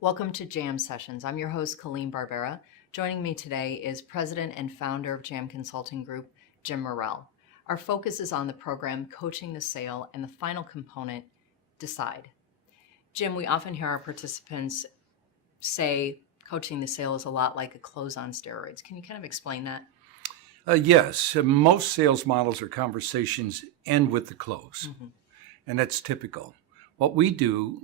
Welcome to Jam Sessions. I'm your host, Colleen Barbera. Joining me today is President and founder of Jam Consulting Group, Jim Morrell. Our focus is on the program Coaching the Sale and the final component, Decide. Jim, we often hear our participants say coaching the sale is a lot like a close on steroids. Can you kind of explain that? Yes, most sales models or conversations end with the close, and that's typical. What we do,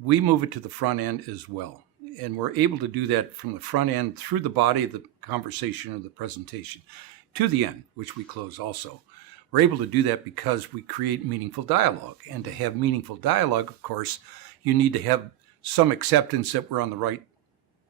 we move it to the front end as well, and we're able to do that from the front end through the body of the conversation or the presentation to the end, which we close also. We're able to do that because we create meaningful dialogue, and to have meaningful dialogue, of course, you need to have some acceptance that we're on the right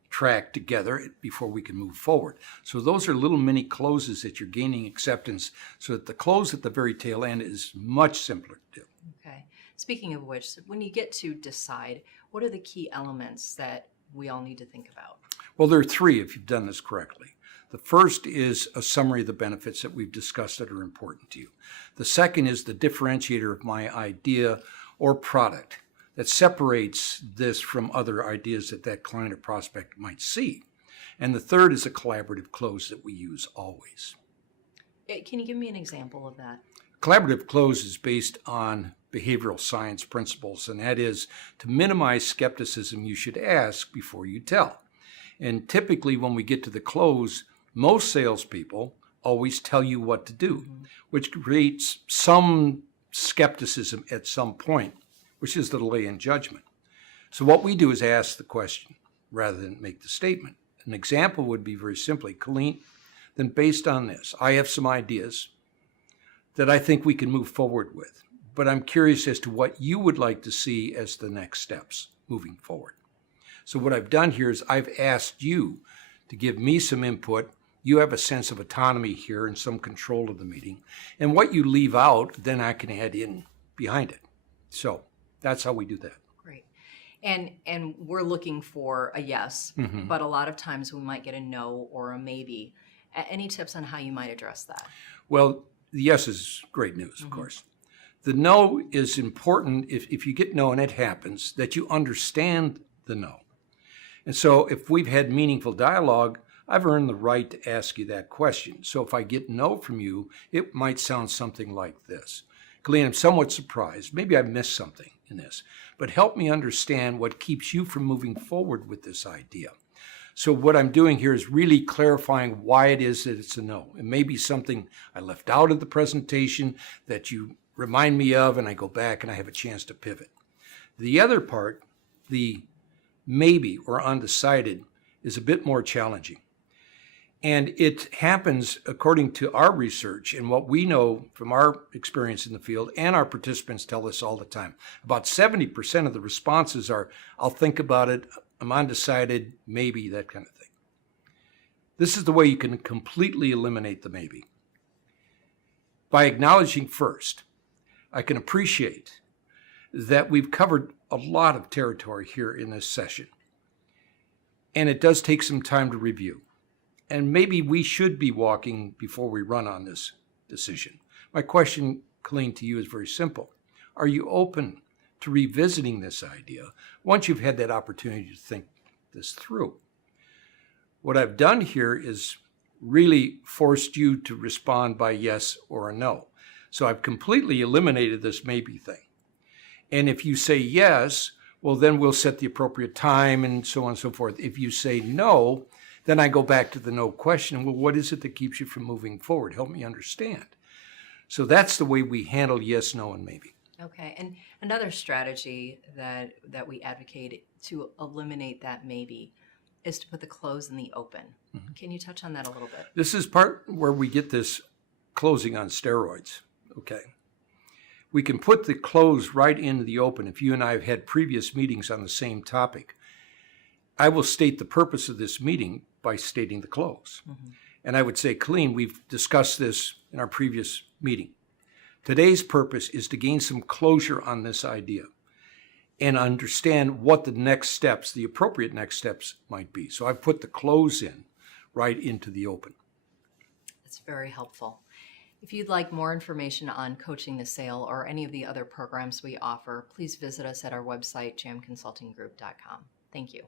track together before we can move forward. So those are little mini closes that you're gaining acceptance so that the close at the very tail end is much simpler to do. Okay. Speaking of which, when you get to decide, what are the key elements that we all need to think about? Well, there are three if you've done this correctly. The first is a summary of the benefits that we've discussed that are important to you. The second is the differentiator of my idea or product that separates this from other ideas that client or prospect might see. And the third is a collaborative close that we use always. Can you give me an example of that? Collaborative close is based on behavioral science principles, and that is to minimize skepticism, you should ask before you tell. And typically when we get to the close, most salespeople always tell you what to do, which creates some skepticism at some point, which is the delay in judgment. So what we do is ask the question rather than make the statement. An example would be very simply, Colleen, then based on this, I have some ideas that I think we can move forward with, but I'm curious as to what you would like to see as the next steps moving forward. So what I've done here is I've asked you to give me some input. You have a sense of autonomy here and some control of the meeting. And what you leave out, then I can add in behind it. So that's how we do that. Great. And we're looking for a yes, but a lot of times we might get a no or a maybe. Any tips on how you might address that? Well, the yes is great news, of course. The no is important if you get no, and it happens, that you understand the no. And so if we've had meaningful dialogue, I've earned the right to ask you that question. So if I get no from you, it might sound something like this. Colleen, I'm somewhat surprised. Maybe I missed something in this, but help me understand what keeps you from moving forward with this idea. So what I'm doing here is really clarifying why it is that it's a no. It may be something I left out of the presentation that you remind me of, and I go back and I have a chance to pivot. The other part, the maybe or undecided, is a bit more challenging. And it happens according to our research and what we know from our experience in the field, and our participants tell us all the time. About 70% of the responses are, I'll think about it, I'm undecided, maybe, that kind of thing. This is the way you can completely eliminate the maybe. By acknowledging first, I can appreciate that we've covered a lot of territory here in this session. And it does take some time to review. And maybe we should be walking before we run on this decision. My question, Colleen, to you is very simple. Are you open to revisiting this idea once you've had that opportunity to think this through? What I've done here is really forced you to respond by yes or a no. So I've completely eliminated this maybe thing. And if you say yes, well, then we'll set the appropriate time and so on and so forth. If you say no, then I go back to the no question. Well, what is it that keeps you from moving forward? Help me understand. So that's the way we handle yes, no, and maybe. Okay. And another strategy that we advocate to eliminate that maybe is to put the close in the open. Can you touch on that a little bit? This is part where we get this closing on steroids. Okay. We can put the close right into the open. If you and I have had previous meetings on the same topic, I will state the purpose of this meeting by stating the close. And I would say, Colleen, we've discussed this in our previous meeting. Today's purpose is to gain some closure on this idea and understand what the next steps, the appropriate next steps might be. So I've put the close in right into the open. That's very helpful. If you'd like more information on Coaching the Sale or any of the other programs we offer, please visit us at our website, jamconsultinggroup.com. Thank you.